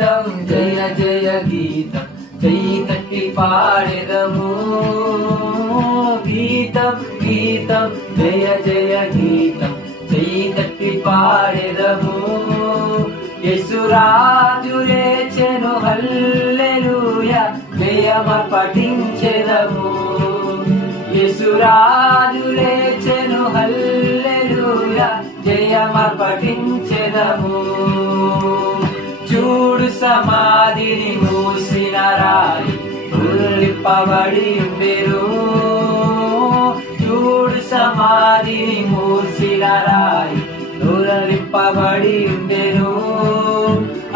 గీతం జయ జయ గీతం చెయ్యి తట్టి పాడెదము గీతం గీతం జయ జయ గీతం చెయ్యి తట్టి పాడెదము యేసురాజు లేచెను హల్లెలూయా జయమర్పటించెదము యేసురాజు లేచెను హల్లెలూయా జయమర్పటించెదము చూడు సమాధిని మూసిన రాయి ఉల్లిప్పబడి ఉండెను చూడు సమాధిని మూసిన రాయి ఉల్లిప్పబడి ఉండెను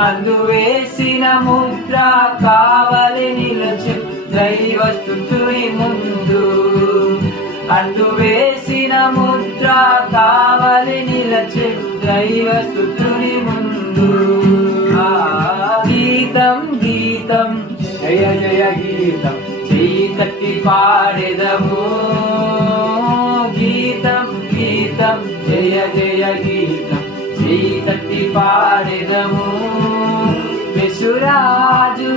అందు వేసిన ముద్ర కావలి నిలచె దైవస్తుని ముందు అందు వేసిన ముద్ర కావలి నిలచె దైవస్తుని ముందు గీతం గీతం జయ జయ గీతం చెయ్యి తట్టి పాడెదము గీతం గీతం జయ జయ గీతం చెయ్యి తట్టి పాడెదము యేసురాజు